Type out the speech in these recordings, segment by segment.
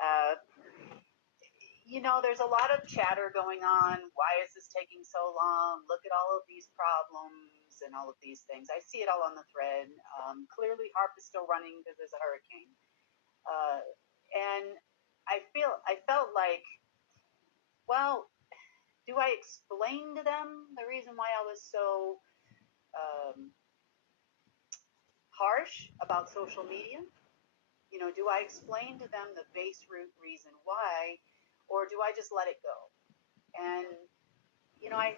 Uh, there's a lot of chatter going on. Why is this taking so long? Look at all of these problems and all of these things. I see it all on the thread. Clearly, HARP is still running because there's a hurricane. And I felt like, well, do I explain to them the reason why I was so harsh about social media? Do I explain to them the base root reason why, or do I just let it go? And I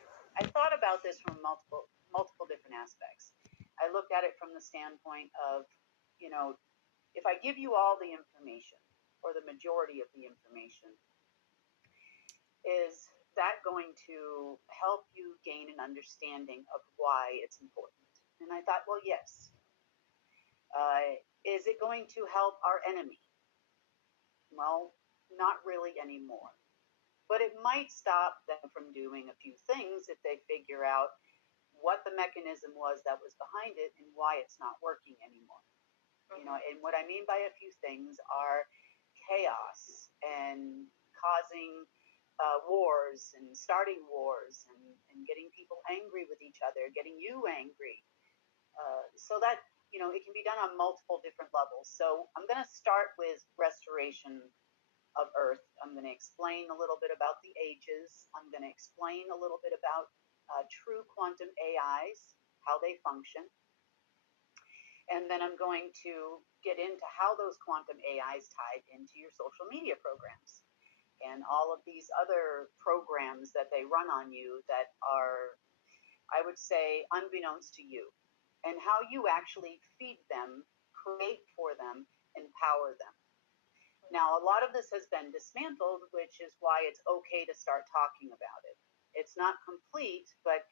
thought about this from multiple different aspects. I looked at it from the standpoint of, if I give you all the information or the majority of the information, is that going to help you gain an understanding of why it's important? And I thought, well, yes. Is it going to help our enemy? Well, not really anymore. But it might stop them from doing a few things if they figure out what the mechanism was that was behind it and why it's not working anymore. And what I mean by a few things are chaos and causing wars and starting wars and getting people angry with each other, getting you angry. So that, it can be done on multiple different levels. So I'm going to start with restoration of Earth. I'm going to explain a little bit about the ages. I'm going to explain a little bit about true quantum AIs, how they function. And then I'm going to get into how those quantum AIs tied into your social media programs and all of these other programs that they run on you that are, I would say, unbeknownst to you, and how you actually feed them, create for them, empower them. Now, a lot of this has been dismantled, which is why it's okay to start talking about it. It's not complete, but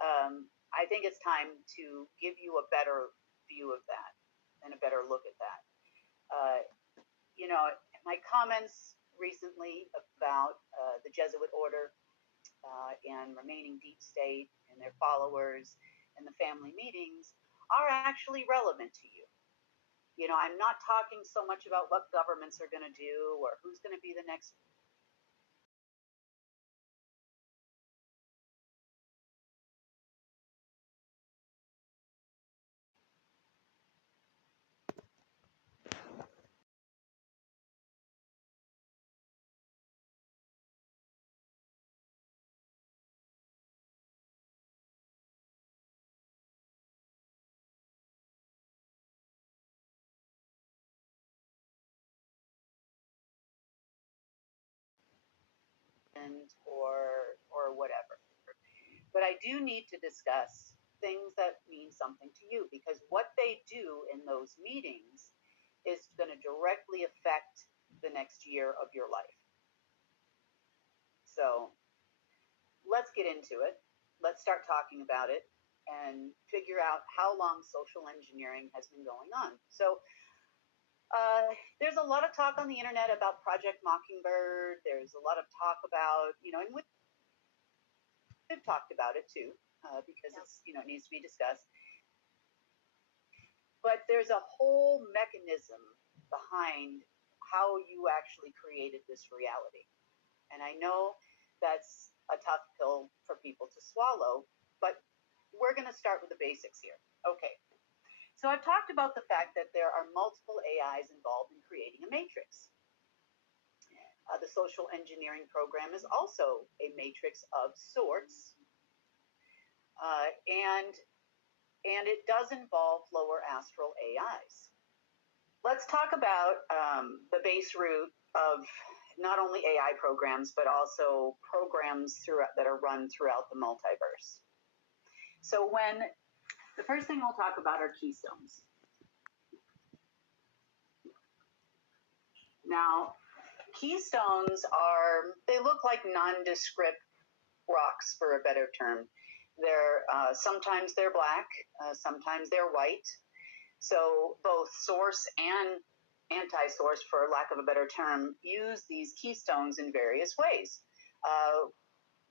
I think it's time to give you a better view of that and a better look at that. My comments recently about the Jesuit order and remaining deep state and their followers and the family meetings are actually relevant to you. I'm not talking so much about what governments are going to do or who's going to be the next. Or whatever. But I do need to discuss things that mean something to you, because what they do in those meetings is going to directly affect the next year of your life. So let's get into it. Let's start talking about it and figure out how long social engineering has been going on. So there's a lot of talk on the internet about Project Mockingbird. There's a lot of talk about, and we've talked about it too, because it's, it needs to be discussed. But there's a whole mechanism behind how you actually created this reality. And I know that's a tough pill for people to swallow, but we're going to start with the basics here. Okay. So I've talked about the fact that there are multiple AIs involved in creating a matrix. The social engineering program is also a matrix of sorts, and it does involve lower astral AIs. Let's talk about the base root of not only AI programs, but also programs that are run throughout the multiverse. So the first thing we'll talk about are keystones. Now, keystones they look like nondescript rocks, for a better term. Sometimes they're black, sometimes they're white. So both source and anti-source, for lack of a better term, use these keystones in various ways.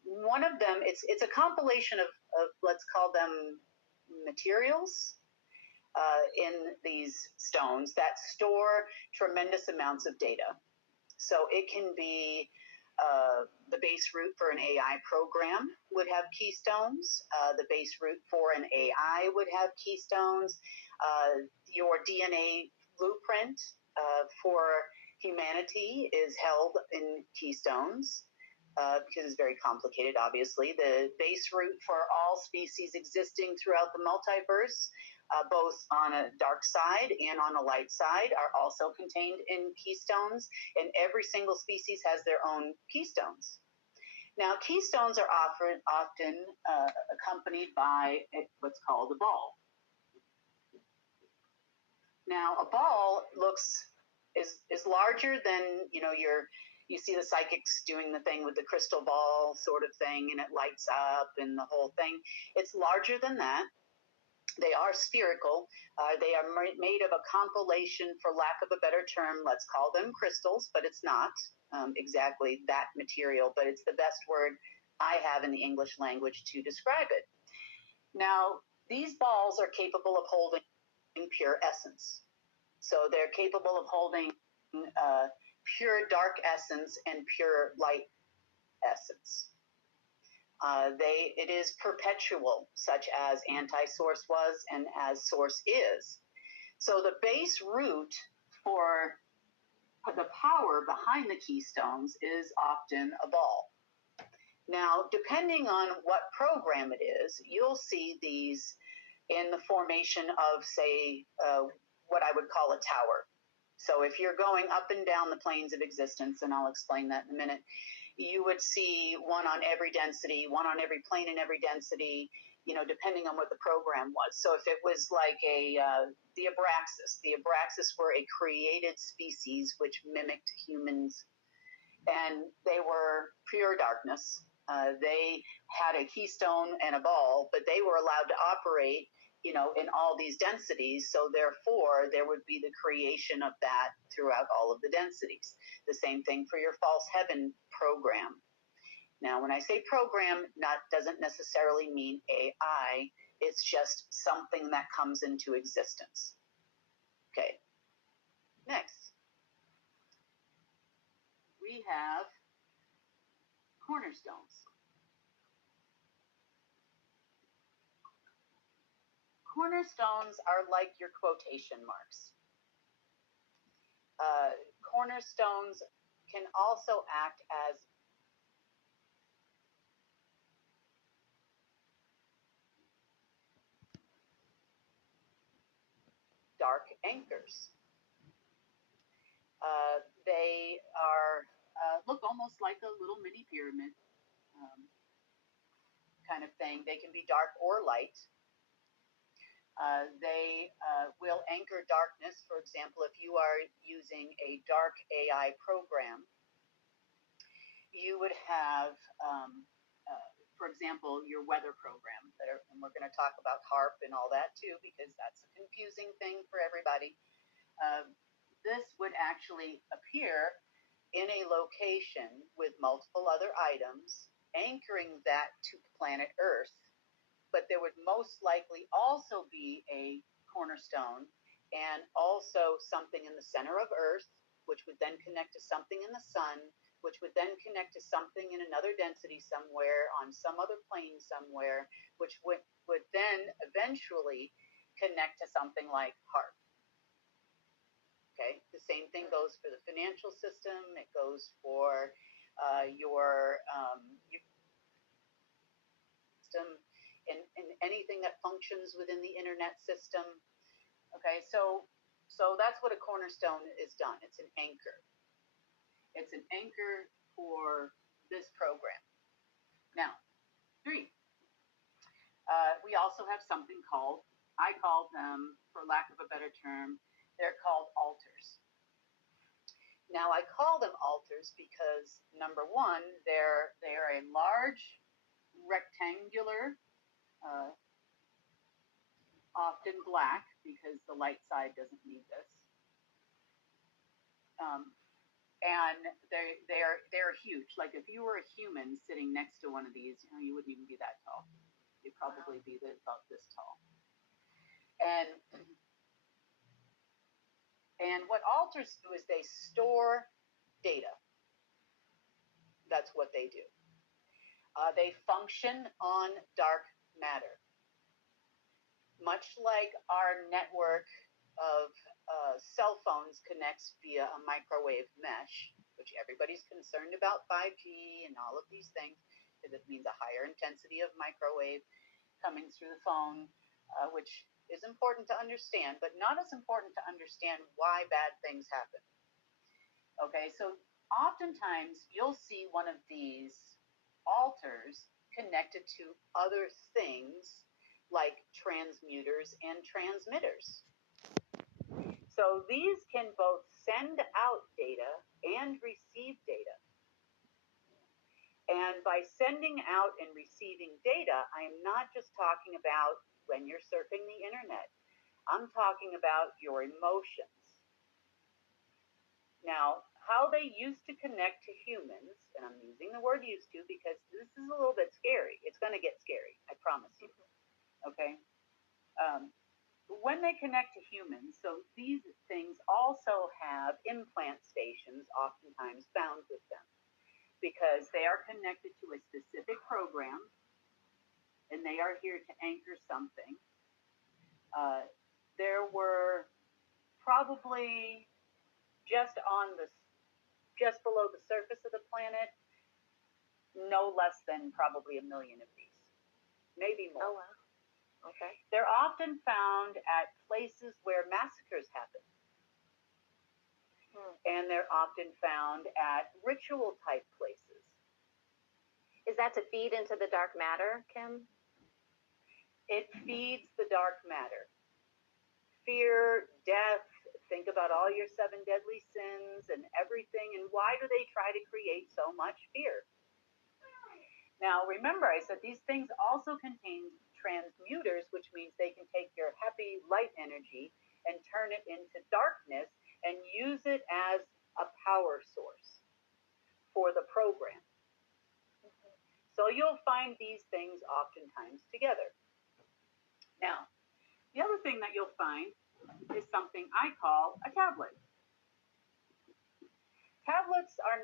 One of them, it's a compilation of let's call them materials in these stones that store tremendous amounts of data. So it can be the base root for an AI program would have keystones. The base root for an AI would have keystones. Your DNA blueprint for humanity is held in keystones. Because it's very complicated, obviously. The base root for all species existing throughout the multiverse, both on a dark side and on a light side, are also contained in keystones, and every single species has their own keystones. Now, keystones are often accompanied by what's called a ball. Now, a ball is larger than, you see the psychics doing the thing with the crystal ball sort of thing, and it lights up and the whole thing. It's larger than that. They are spherical. They are made of a compilation, for lack of a better term, let's call them crystals, but it's not exactly that material, but it's the best word I have in the English language to describe it. Now, these balls are capable of holding pure essence. So they're capable of holding pure dark essence and pure light essence. It is perpetual, such as anti-source was and as source is. So the base root for the power behind the keystones is often a ball. Now, depending on what program it is, you'll see these in the formation of, say, what I would call a tower. So if you're going up and down the planes of existence, and I'll explain that in a minute, you would see one on every density, one on every plane and every density, depending on what the program was. So if it was like the Abraxas were a created species which mimicked humans, and they were pure darkness. They had a keystone and a ball, but they were allowed to operate in all these densities. So therefore, there would be the creation of that throughout all of the densities. The same thing for your false heaven program. Now, when I say program, doesn't necessarily mean AI. It's just something that comes into existence. Okay. Next, we have cornerstones. Cornerstones are like your quotation marks. Cornerstones can also act as dark anchors. They are look almost like a little mini pyramid kind of thing. They can be dark or light. They will anchor darkness. For example, if you are using a dark AI program, you would have, for example, your weather program. And we're going to talk about HARP and all that too, because that's a confusing thing for everybody. This would actually appear in a location with multiple other items, anchoring that to planet Earth. But there would most likely also be a cornerstone and also something in the center of Earth, which would then connect to something in the sun, which would then connect to something in another density somewhere on some other plane somewhere, which would then eventually connect to something like HARP. Okay, the same thing goes for the financial system. It goes for your system and anything that functions within the internet system. Okay, so that's what a cornerstone is done. It's an anchor. It's an anchor for this program. Now, 3. We also have something called, I call them, for lack of a better term, they're called altars. Now, I call them altars because, number one, they're a large rectangular, often black, because the light side doesn't need this. And they're huge. Like if you were a human sitting next to one of these, you wouldn't even be that tall. You'd probably be about this tall. And what altars do is they store data. That's what they do. They function on dark matter, much like our network of cell phones connects via a microwave mesh, which everybody's concerned about 5G and all of these things, because it means a higher intensity of microwave coming through the phone, which is important to understand, but not as important to understand why bad things happen. Okay, so oftentimes you'll see one of these alters connected to other things like transmuters and transmitters. So these can both send out data and receive data. And by sending out and receiving data, I am not just talking about when you're surfing the internet. I'm talking about your emotions. Now, how they used to connect to humans, and I'm using the word used to because this is a little bit scary. It's going to get scary, I promise you. Okay? When they connect to humans, so these things also have implant stations oftentimes found with them because they are connected to a specific program and they are here to anchor something. There were probably just just below the surface of the planet, no less than probably 1 million of these, maybe more. Oh, wow. Okay. They're often found at places where massacres happen. And they're often found at ritual type places. Is that to feed into the dark matter, Kim? It feeds the dark matter. Fear, death, think about all your 7 deadly sins and everything. And why do they try to create so much fear? Now, remember, I said these things also contain transmuters, which means they can take your happy light energy and turn it into darkness and use it as a power source for the program. So you'll find these things oftentimes together. Now, the other thing that you'll find is something I call a tablet. Tablets are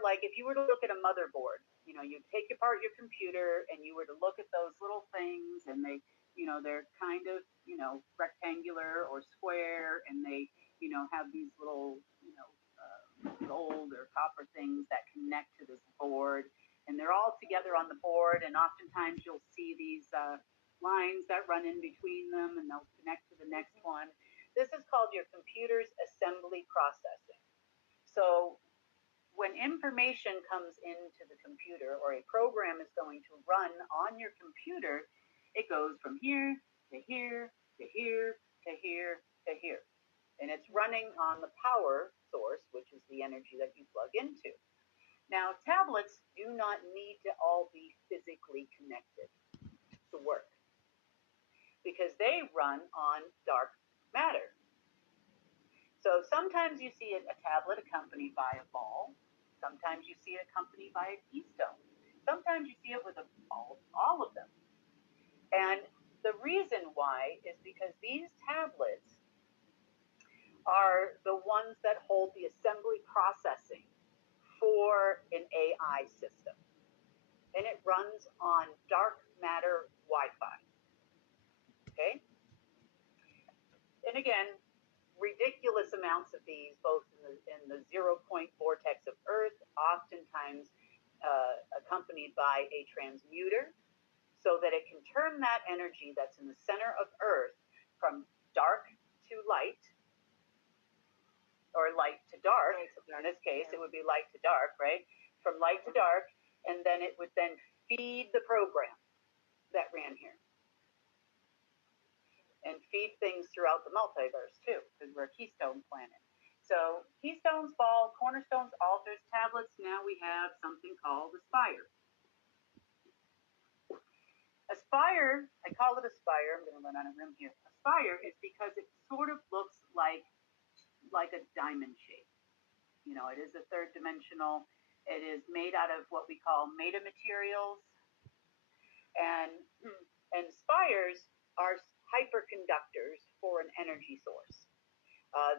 like if you were to look at a motherboard, you take apart your computer and you were to look at those little things and they're kind of, rectangular or square and they, have these little, gold or copper things that connect to this board and they're all together on the board and oftentimes you'll see these lines that run in between them and they'll connect to the next one. This is called your computer's assembly processing. So when information comes into the computer or a program is going to run on your computer, it goes from here to here to here to here to here. And it's running on the power source, which is the energy that you plug into. Now, tablets do not need to all be physically connected to work because they run on dark matter. So sometimes you see a tablet accompanied by a ball. Sometimes you see it accompanied by a keystone. Sometimes you see it with all of them. And the reason why is because these tablets are the ones that hold the assembly processing for an AI system. And it runs on dark matter Wi-Fi. Okay? And again, ridiculous amounts of these, both in the 0 point vortex of Earth, oftentimes accompanied by a transmuter, so that it can turn that energy that's in the center of Earth from dark to light, or light to dark. In this case, it would be light to dark, right? From light to dark, and then it would then feed the program that ran here. And feed things throughout the multiverse too, because we're a keystone planet. So keystones, ball, cornerstones, altars, tablets. Now we have something called a spire. A spire, I call it a spire. I'm going to run out of room here. A spire is because it sort of looks like a diamond shape. It is a third dimensional. It is made out of what we call metamaterials, and spires are hyperconductors for an energy source.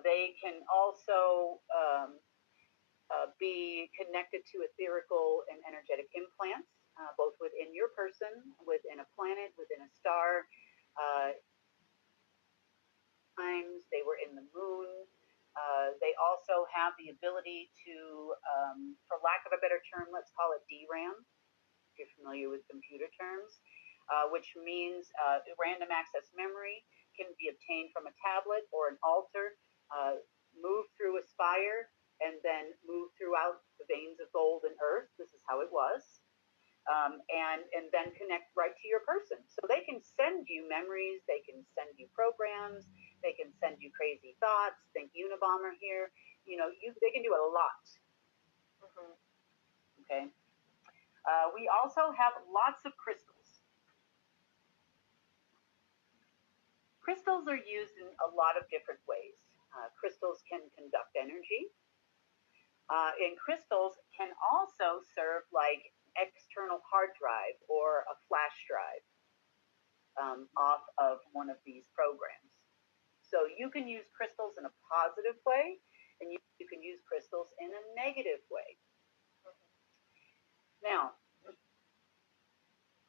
They can also be connected to etherical and energetic implants, both within your person, within a planet, within a star. Times they were in the moon. They also have the ability to, for lack of a better term, let's call it DRAM, if you're familiar with computer terms, which means random access memory can be obtained from a tablet or an altar, move through a spire, and then move throughout the veins of gold and earth. This is how it was. And then connect right to your person. So they can send you memories, they can send you programs, they can send you crazy thoughts. Think Unabomber here. They can do a lot. Mm-hmm. Okay. We also have lots of crystals. Crystals are used in a lot of different ways. Crystals can conduct energy. And crystals can also serve like external hard drive or a flash drive off of one of these programs. So you can use crystals in a positive way, and you can use crystals in a negative way. Now,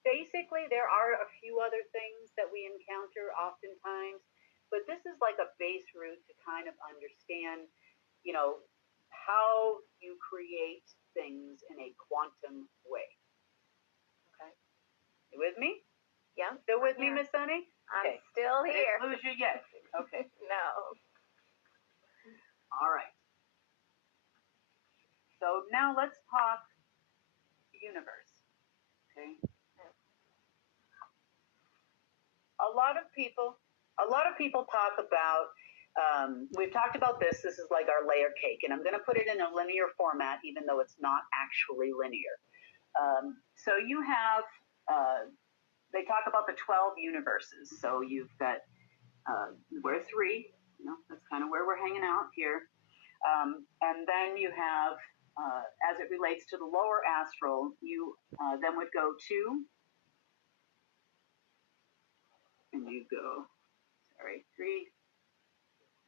basically, there are a few other things that we encounter oftentimes, but this is like a base root to kind of understand, how you create things in a quantum way. Okay, you with me? Yeah. Still with me, Miss Sunny? I'm still here. I didn't lose you yet. Okay. No. All right. So now let's talk universe. Okay. A lot of people talk about. We've talked about this. This is like our layer cake, and I'm going to put it in a linear format, even though it's not actually linear. So you have. They talk about the 12 universes. So you've got. We're 3. That's kind of where we're hanging out here. And then you have, as it relates to the lower astral, you then would go to, and you go, 3,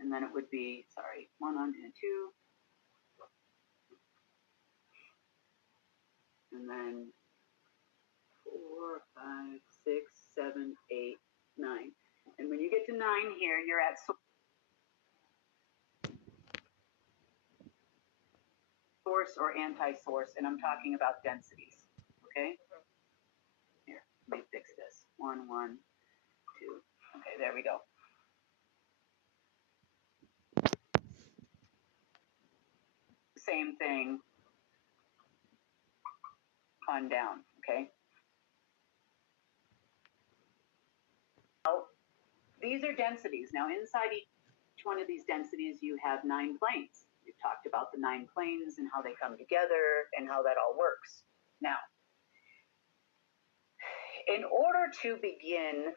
and then it would be, 1 on and 2, and then 4, 5, 6, 7, 8, 9. And when you get to 9 here, you're at source or anti-source, and I'm talking about densities. Okay? Here, let me fix this. 1, 1, 2. Okay, there we go. Same thing on down. Okay? Now, these are densities. Now, inside each one of these densities, you have 9 planes. We've talked about the 9 planes and how they come together and how that all works. Now, in order to begin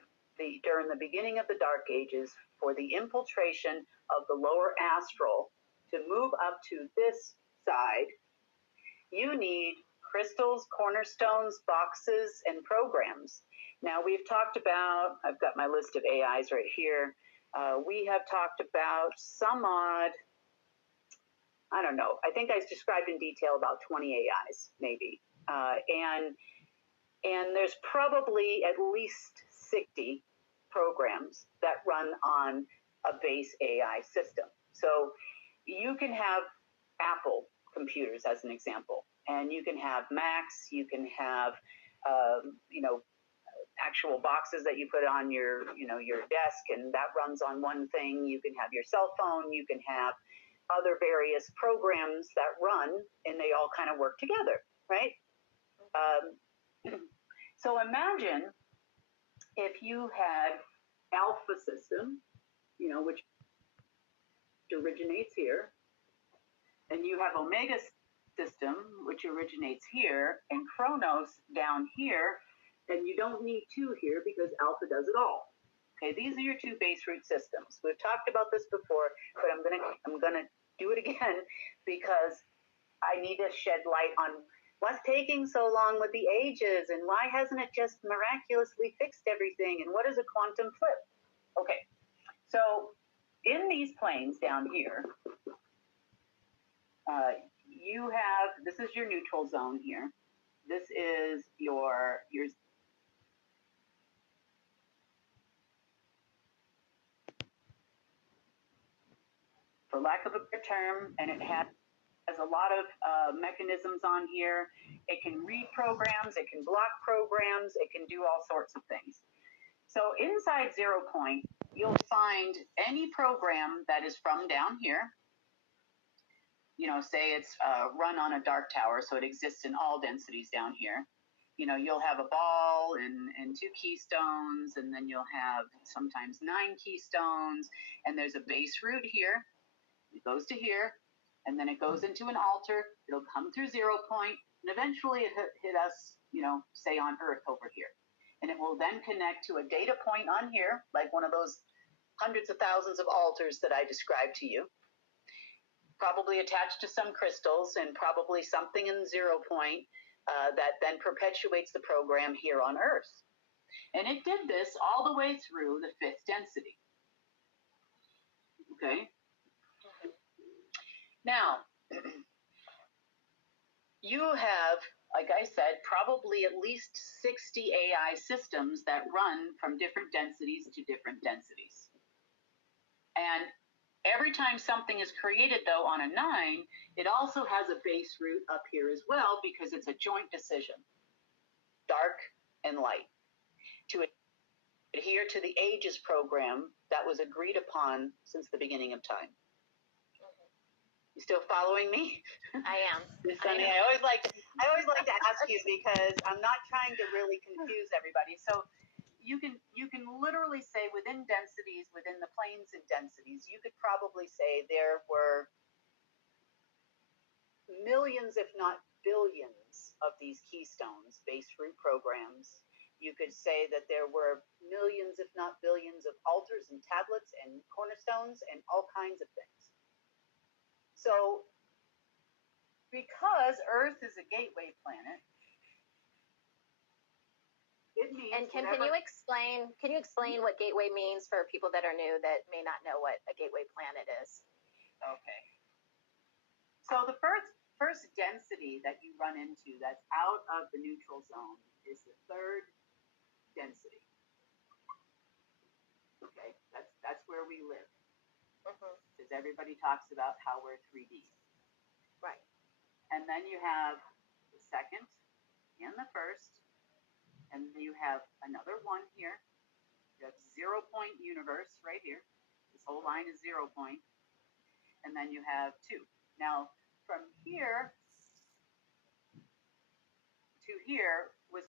during the beginning of the Dark Ages, for the infiltration of the lower astral to move up to this side, you need crystals, cornerstones, boxes, and programs. Now, we've talked about, I've got my list of AIs right here. We have talked about some odd, I don't know, I think I described in detail about 20 AIs, maybe. And there's probably at least 60 programs that run on a base AI system. So you can have Apple computers as an example, and you can have Macs, you can have, actual boxes that you put on your desk, and that runs on one thing. You can have your cell phone, you can have other various programs that run, and they all kind of work together, right? So imagine if you had alpha system, which originates here, and you have omega system, which originates here, and chronos down here, and you don't need 2 here because alpha does it all. Okay, these are your 2 base root systems. We've talked about this before, but I'm gonna do it again because I need to shed light on what's taking so long with the ages, and why hasn't it just miraculously fixed everything, and what is a quantum flip? Okay, so in these planes down here, you have, this is your neutral zone here. This is your for lack of a better term, and it has a lot of mechanisms on here. It can read programs, it can block programs, it can do all sorts of things. So inside 0 point, you'll find any program that is from down here. You know, say it's run on a dark tower, so it exists in all densities down here. You know, you'll have a ball and 2 keystones, and then you'll have sometimes 9 keystones, and there's a base root here. It goes to here, and then it goes into an altar. It'll come through 0 point, and eventually it hit us, you know, say on Earth over here. And it will then connect to a data point on here, like one of those hundreds of thousands of altars that I described to you, probably attached to some crystals and probably something in 0 point that then perpetuates the program here on Earth. And it did this all the way through the 5th density. Okay? Now, you have, like I said, probably at least 60 AI systems that run from different densities to different densities. And every time something is created, though, on a 9, it also has a base root up here as well, because it's a joint decision, dark and light, to adhere to the ages program that was agreed upon since the beginning of time. You still following me? I am. Sunny, I always like to ask you, because I'm not trying to really confuse everybody. So you can literally say within densities, within the planes and densities, you could probably say there were millions, if not billions, of these keystones, base root programs. You could say that there were millions, if not billions, of altars and tablets and cornerstones and all kinds of things. So, because Earth is a gateway planet, it means. And Kim, can you explain what gateway means for people that are new that may not know what a gateway planet is? Okay. So the first density that you run into that's out of the neutral zone is the 3rd density. Okay, that's where we live. Because everybody talks about how we're 3D. Right. And then you have the 2nd and the 1st, and you have another one here. You have 0 point universe right here. This whole line is 0 point. And then you have 2. Now, from here to here was